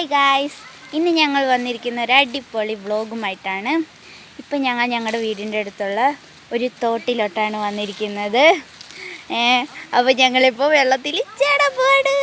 Hi guys, ഇന്ന് ഞങ്ങൾ വന്നിരിക്കുന്ന ഒരു അടിപൊളി വ്ളോഗുമായിട്ടാണ്. ഇപ്പം ഞങ്ങളുടെ വീടിൻ്റെ അടുത്തുള്ള ഒരു തോട്ടിലോട്ടാണ് വന്നിരിക്കുന്നത്. അപ്പോൾ ഞങ്ങളിപ്പോൾ വെള്ളത്തിൽ ചാടാൻ പോവാണ്.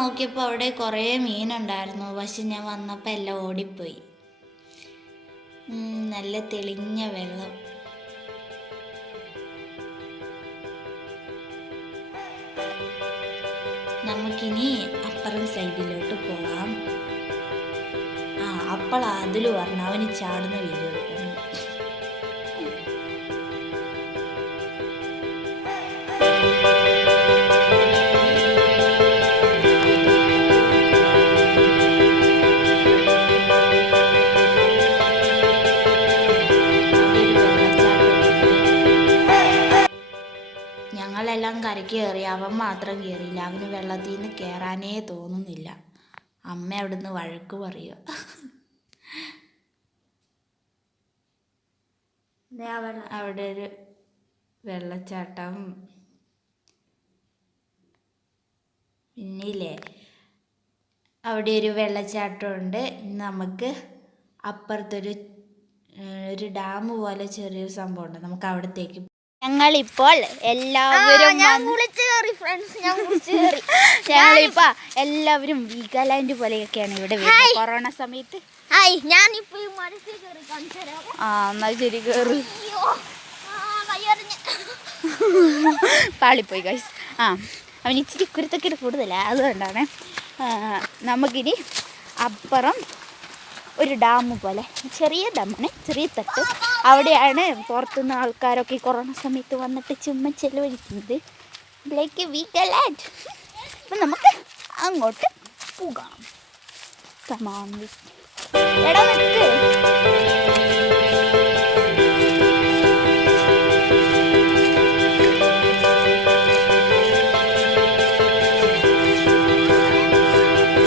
നോക്കിയപ്പോൾ അവിടെ കുറേ മീനുണ്ടായിരുന്നു. പക്ഷെ ഞാൻ വന്നപ്പോൾ എല്ലാം ഓടിപ്പോയി. നല്ല തെളിഞ്ഞ വെള്ളം. നമുക്കിനി അപ്പുറം സൈഡിലോട്ട് പോവാം. അപ്പോൾ അതിൽ പറഞ്ഞു അവന് ചാടുന്ന വീഡിയോ എടുക്കണം. ഞങ്ങളെല്ലാം കരയ്ക്ക് കയറി, അവൻ മാത്രം കയറിയില്ല. അവന് വെള്ളത്തിൽ നിന്ന് കയറാനേ തോന്നുന്നില്ല. അമ്മ അവിടുന്ന് വഴക്ക് പറയുക. അവിടെ ഒരു വെള്ളച്ചാട്ടം. പിന്നില്ലേ അവിടെ ഒരു വെള്ളച്ചാട്ടമുണ്ട്. നമുക്ക് അപ്പുറത്തൊരു ഡാം പോലെ ചെറിയൊരു സംഭവം ഉണ്ട്. നമുക്ക് അവിടത്തേക്ക് ഞങ്ങളിപ്പോൾ എല്ലാവരും എല്ലാവരും വീഗാലാൻഡ് പോലെയൊക്കെയാണ് ഇവിടെ വരുന്നത് കൊറോണ സമയത്ത്. എന്നാൽ ശരി കയറി. പാളിപ്പോയി ഗൈസ്. അവന് ഇച്ചിരി കുരുത്തക്കേട് കൂടുതലാണ്, അതുകൊണ്ടാണ്. നമുക്കിനി അപ്പുറം ഒരു ഡാം പോലെ, ചെറിയ ഡാമാണ്, ചെറിയ തട്ട്. അവിടെയാണ് പുറത്തുനിന്ന് ആൾക്കാരൊക്കെ കൊറോണ സമയത്ത് വന്നിട്ട് ചുമ്മാ ചെലവഴിക്കുന്നത്. ലൈക്ക് വീഗാലാൻഡ്. അപ്പം നമുക്ക് അങ്ങോട്ട് പോകാം. എടാ നിൽക്ക്.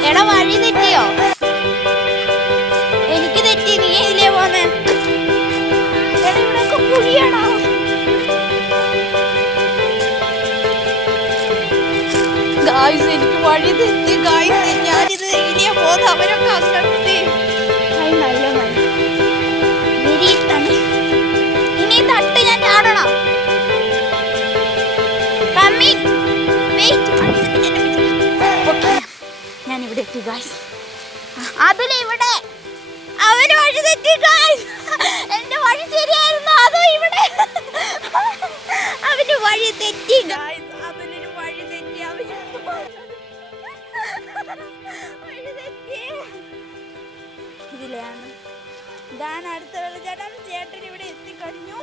എടാ വഴി തെറ്റിയോ? എനിക്ക് തെറ്റി, നീ ഇതിലേ പോന്നെ. എടാ ഇവിടെയൊക്കെ കുഴിയാണോ? ഗായ്സ് എനിക്ക് വഴി തെറ്റി ഗായ്സ്. ഞാനിത് ഇതിലേ പോന്ന്, അവരൊക്കെ അങ്ങനത്തെ. നല്ല മഴ. ഇനി തട്ട് ഞാൻ ചാടണം. ഞാനിവിടെ എത്തി ഗായ്സ്. അതിലിവിടെ അവന് വഴി തെറ്റി ഗായ്സ്. എന്റെ വഴി ശരിയായിരുന്നു, അതോ ഇവിടെ അവന് വഴി തെറ്റി ഗായ്സ്. അതിലൊരു വഴി തെറ്റി, അവന് വഴി തെറ്റി. ഇതിലാണ് ഇതാണ് അടുത്ത വെള്ളച്ചാട്ടം. ചേട്ടൻ ഇവിടെ എത്തിക്കഴിഞ്ഞു.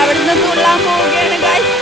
അവിടുന്ന് തുള്ളാൻ പോവുകയാണ് ഗായ്സ്.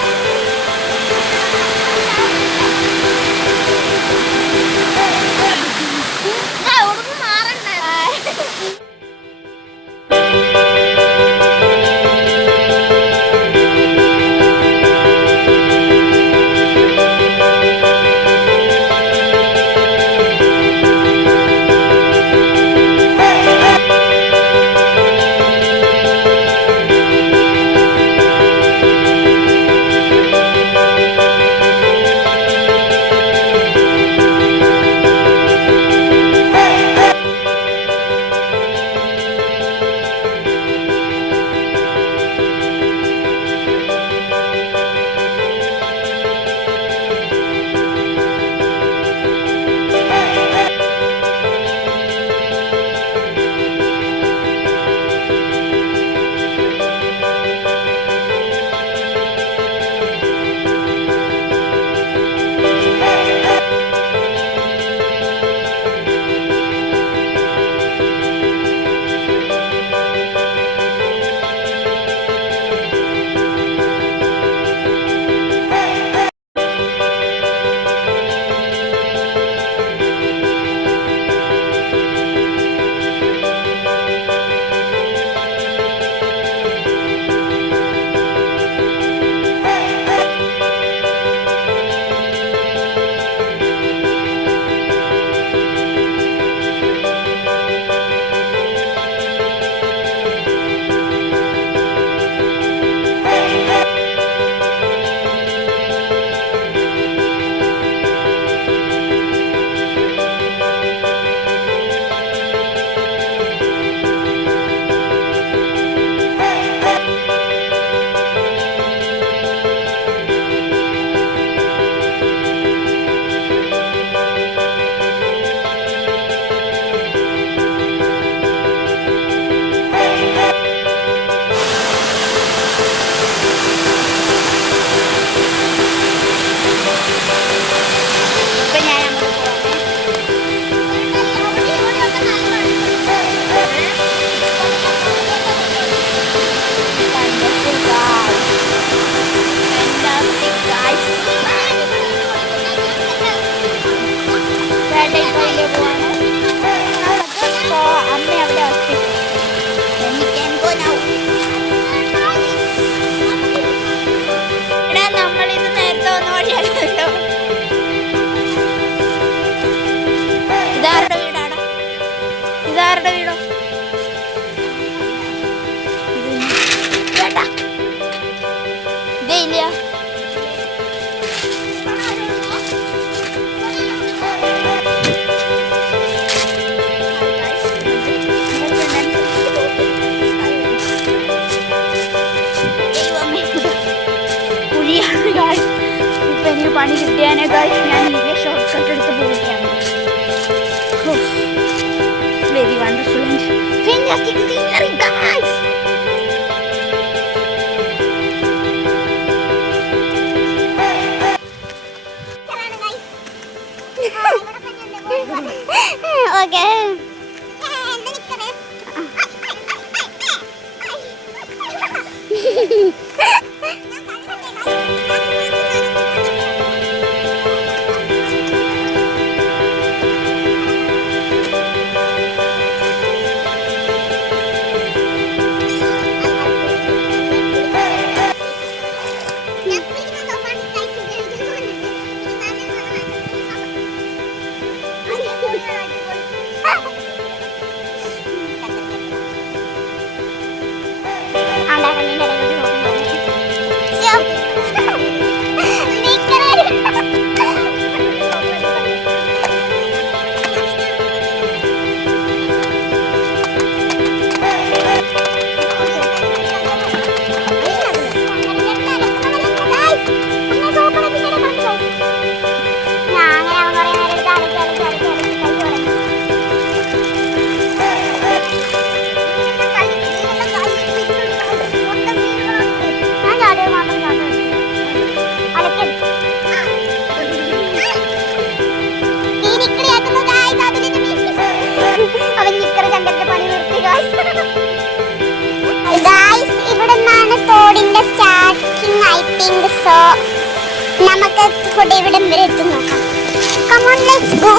പണി കിട്ടിയാനേ ഗൈസ് ഞാൻ ഇതിനെ ഷോർട്ട് കട്ട് എടുത്ത് പോവുകയാണ്. Very wonderful and fantastic scenery guys. Okay തോടിന്റെ സ്റ്റാർട്ടിങ് ഐ തിങ്ക് സോ. നമുക്ക് ഇവിടം വരെ എത്തി നോക്കാം. Come on, let's go.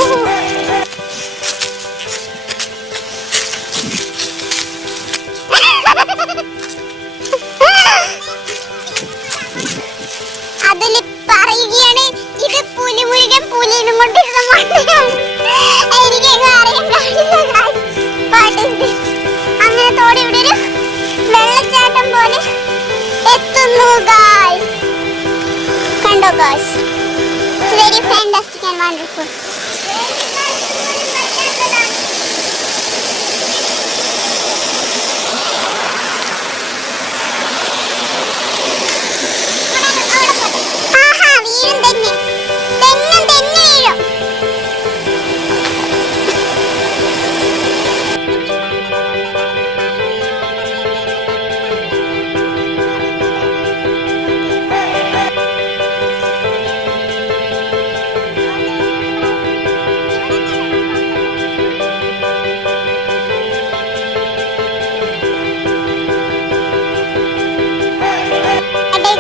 അതില് പറയുകയാണ് ഇത് പുലിമുരുകൻ പുലിനും കൊണ്ടിരുന്ന മണ്ണയാണ്. എനിക്കങ്ങ് അറിയാൻ കഴിയില്ല. അങ്ങനെ തോടി ഇവിടെ ഒരു വെള്ളച്ചാട്ടം പോലെ എത്തുന്നു ഗായ്സ്. കണ്ടോ guys, it's very fantastic and wonderful. ആഹാ, വീഴും തന്നെ തെങ്ങും തന്നെ വീഴും.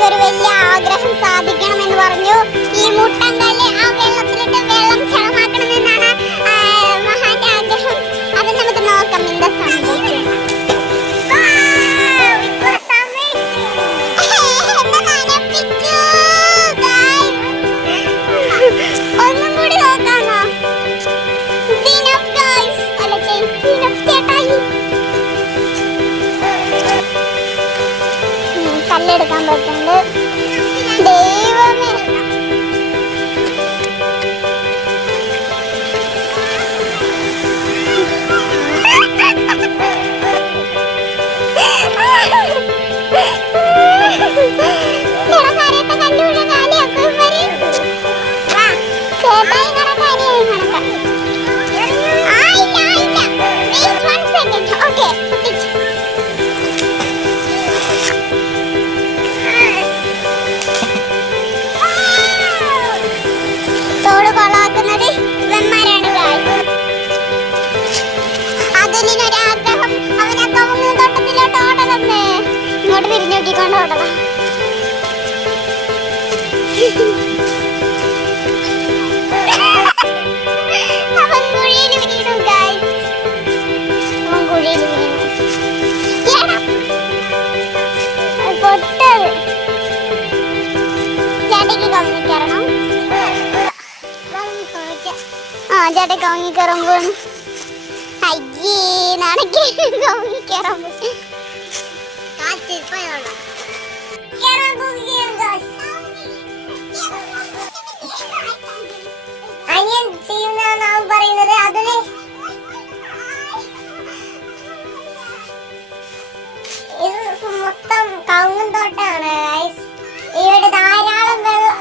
ഒരു വലിയ ആഗ്രഹം സാധിക്കണമെന്ന് പറഞ്ഞു. ഈ മുട്ടങ്കല്ല് ആ വെള്ളത്തിലിട്ട് വെള്ളം ചളമാക്കണമെന്നാണ് മഹാന്റെ ആഗ്രഹം. അത് നമുക്ക് നോക്കാം എന്താ സംഭവിക്കും. ഒന്നും കൂടി നോക്കാമോ? കല്ലെടുക്കാൻ പറ്റുന്നുണ്ട്. ദൈവമേ, തിരിഞ്ഞോക്കിക്കൊണ്ട് ഓടണം. അവൻ കുഴിയിൽ വീണു ഗൈസ്. അവൻ കുഴിയിൽ വീണു. പൊട്ടത് ചേട്ടയ്ക്ക് കവങ്ങിക്കയറണം. ആ ചേട്ടൻ കവങ്ങിക്കയറുമ്പോൾ അയ്യേ നടക്കേ കവങ്ങിക്കയറാൻ പറ്റും. അനിയൻ ചെയ്യുന്നതാണ് പറയുന്നത്. അതിന് ഇത് മൊത്തം കവുങ്ങും തോട്ടാണ്. ഇവിടെ ധാരാളം വെള്ളം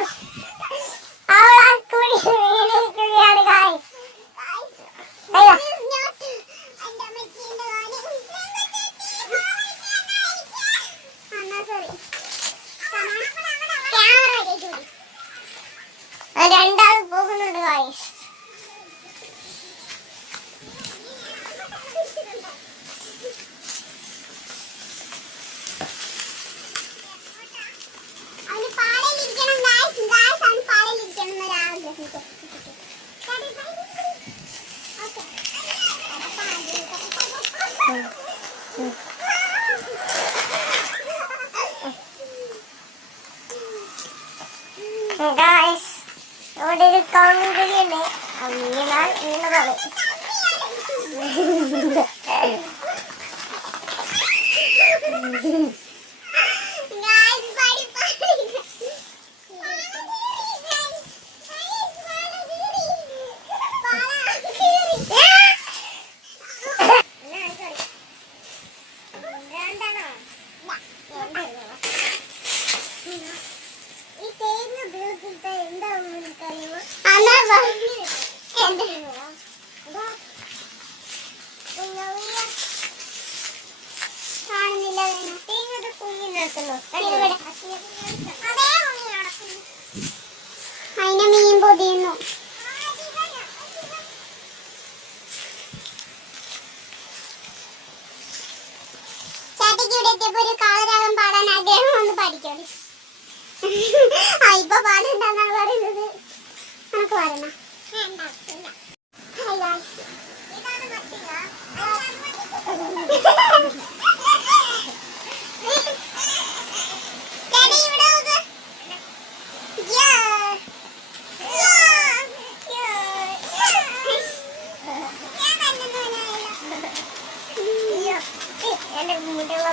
ഇവിടെ ഒരു കൗങ്ങുകുഴിയുണ്ട്. വീണാൽ വീണതാണ്. അതിനെ മീൻ പൊതിയുന്നു. ചേട്ടയ്ക്ക് ഇവിടെ എത്തിയപ്പോ ഒരു കാളരാഗം പാടാൻ ആഗ്രഹം ഒന്ന് പഠിച്ചോളി. ഇപ്പൊ പാടുണ്ടെന്നാണ് പറയുന്നത്. നമുക്ക് പാടണം. എന്റെ മുന്നിലുള്ള